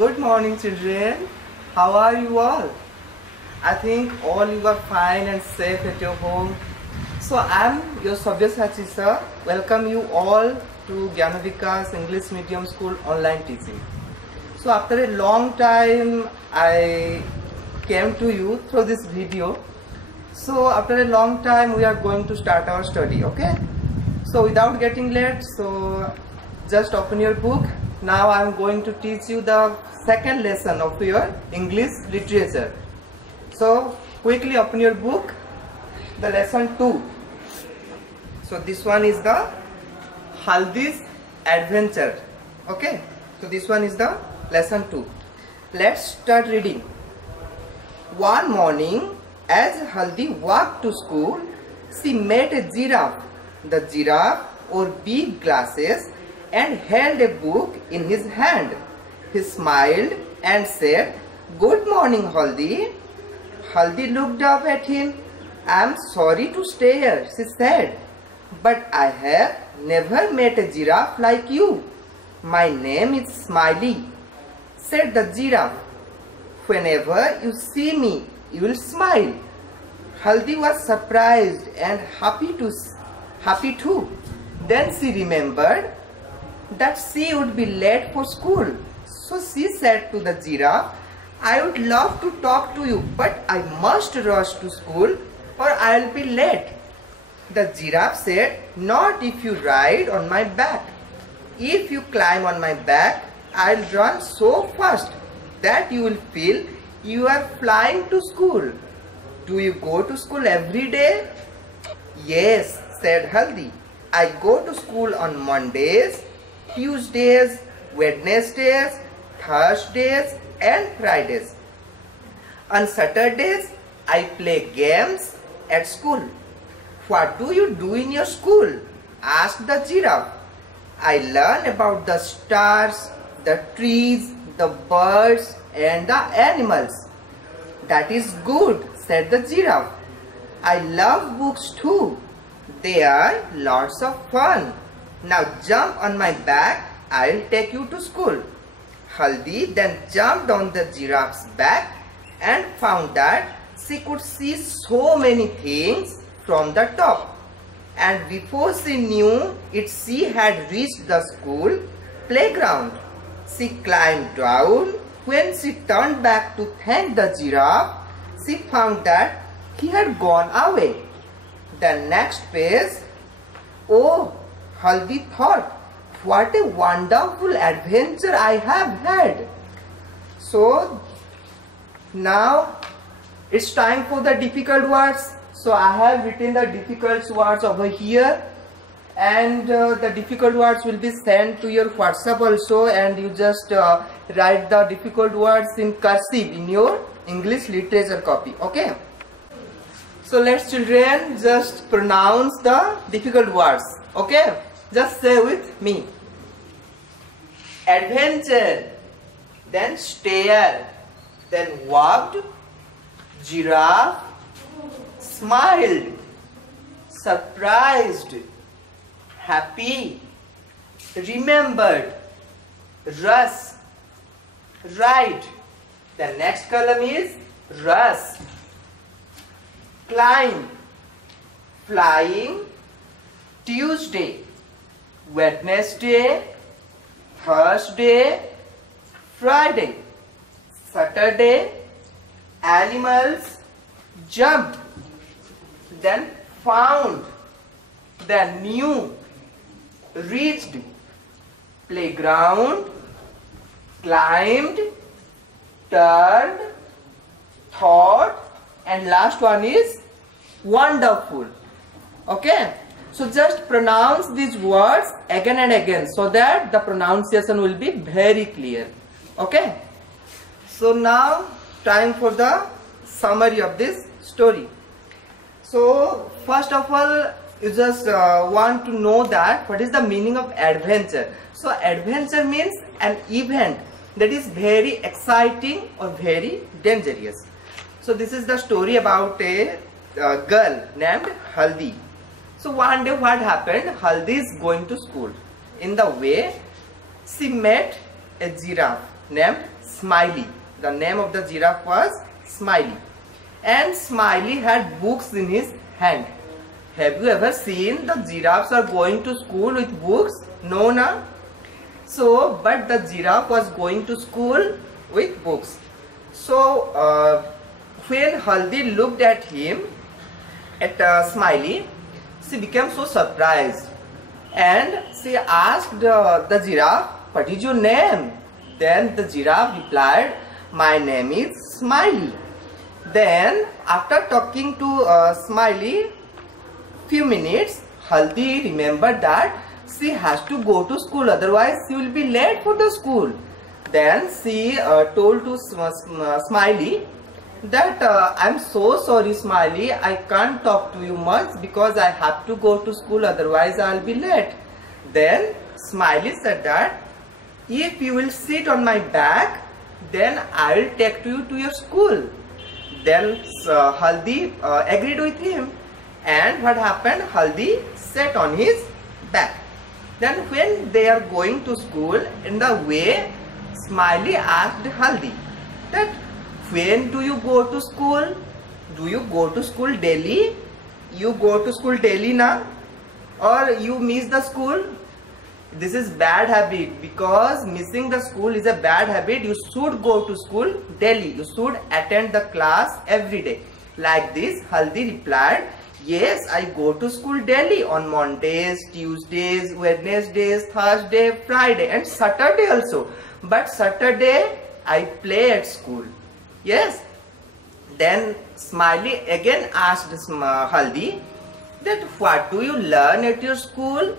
Good morning, children. How are you all? I think all you are fine and safe at your home. So I am your Sabyasachi sir. Welcome you all to Gyanavikas English Medium School online teaching. So after a long time I came to you through this video. So after a long time we are going to start our study, okay? So without getting late, so just open your book. Now I am going to teach you the second lesson of your English literature. So quickly open your book, the lesson 2. So this one is the Haldi's adventure. Okay, so this one is the lesson 2. Let's start reading. One morning, as Haldi walked to school, she met a giraffe. The giraffe wore big glasses and held a book in his hand. He smiled and said, "Good morning, Haldi." Haldi looked up at him. "I am sorry to stay," she said, "but I have never met a giraffe like you." "My name is Smiley," said the giraffe. "Whenever you see me, you will smile." Haldi was surprised and happy too. Then she remembered that she would be late for school. So she said to the giraffe, "I would love to talk to you, but I must rush to school or I will be late." The giraffe said, "Not if you ride on my back. If you climb on my back, I will run so fast that you will feel you are flying to school." "Do you go to school every day?" "Yes," said Haldi. "I go to school on Mondays, Tuesdays, Wednesdays, Thursdays and Fridays. On Saturdays, I play games at school." "What do you do in your school?" asked the giraffe. "I learn about the stars, the trees, the birds and the animals." "That is good," said the giraffe. "I love books too. They are lots of fun. Now jump on my back, I'll take you to school." Haldi then jumped on the giraffe's back and found that she could see so many things from the top. And before she knew it, she had reached the school playground. She climbed down. When she turned back to thank the giraffe, she found that he had gone away. The next page, oh, Haldi thought, "What a wonderful adventure I have had." So now it's time for the difficult words. So I have written the difficult words over here, and the difficult words will be sent to your WhatsApp also, and you just write the difficult words in cursive in your English literature copy. Okay, so let's children just pronounce the difficult words. Okay, just say with me. Adventure, then stare, then walked, giraffe, smiled, surprised, happy, remembered, rush, ride. The next column is rush. Climb, flying, Tuesday, Wednesday, Thursday, Friday, Saturday, animals, jump, then found, then knew, reached, playground, climbed, turned, thought, and last one is wonderful. Okay, so just pronounce these words again and again so that the pronunciation will be very clear. Okay, so now time for the summary of this story. So first of all, you just want to know that what is the meaning of adventure. So adventure means an event that is very exciting or very dangerous. So this is the story about a girl named Haldi. So one day what happened, Haldi is going to school. In the way, she met a giraffe. named Smiley. The name of the giraffe was Smiley. And Smiley had books in his hand. Have you ever seen the giraffes are going to school with books? No, na? So, but the giraffe was going to school with books. So, when Haldi looked at him, at Smiley, she became so surprised. And she asked the giraffe, "What is your name?" Then the giraffe replied, "My name is Smiley." Then, after talking to Smiley few minutes, Haldi remembered that she has to go to school, otherwise she will be late for the school. Then she told to Smiley that I'm so sorry, Smiley, I can't talk to you much because I have to go to school, otherwise I'll be late. Then Smiley said that if you will sit on my back, then I will take you to your school. Then Haldi agreed with him. And what happened? Haldi sat on his back. Then when they are going to school, in the way, Smiley asked Haldi that when do you go to school? Do you go to school daily? You go to school daily now? Or you miss the school? This is bad habit, because missing the school is a bad habit. You should go to school daily. You should attend the class every day. Like this, Haldi replied, "Yes, I go to school daily on Mondays, Tuesdays, Wednesdays, Thursday, Friday and Saturday also. But Saturday I play at school." Yes. Then Smiley again asked Haldi that what do you learn at your school?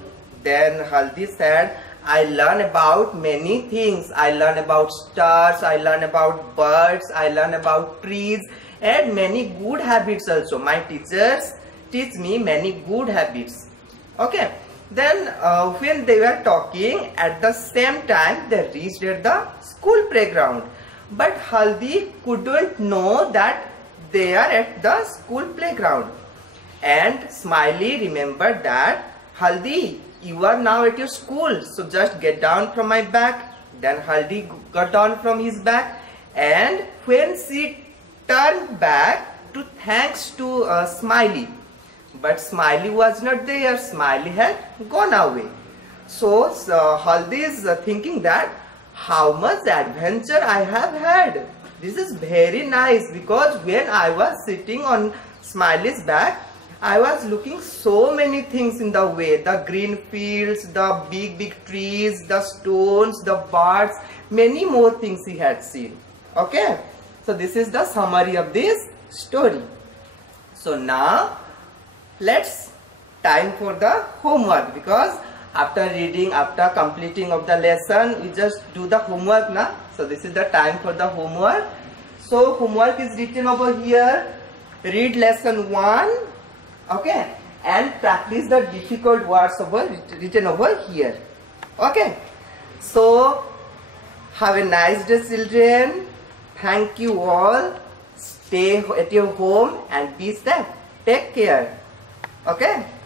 Then Haldi said, "I learn about many things. I learn about stars, I learn about birds, I learn about trees and many good habits also. My teachers teach me many good habits." Okay. Then when they were talking, at the same time they reached at the school playground. But Haldi couldn't know that they are at the school playground. And Smiley remembered that, "Haldi, you are now at your school, so just get down from my back." Then Haldi got down from his back, and when she turned back to thanks to Smiley, but Smiley was not there. Smiley had gone away. So Haldi is thinking that how much adventure I have had. This is very nice, because when I was sitting on Smiley's back, I was looking so many things in the way. The green fields, the big trees, the stones, the birds, many more things he had seen. Okay. So this is the summary of this story. So now let's time for the homework, because after reading, after completing of the lesson, we just do the homework now. So this is the time for the homework. So homework is written over here. Read lesson 1, okay, and practice the difficult words written over here. Okay. So have a nice day, children. Thank you all. Stay at your home and be safe. Take care. Okay.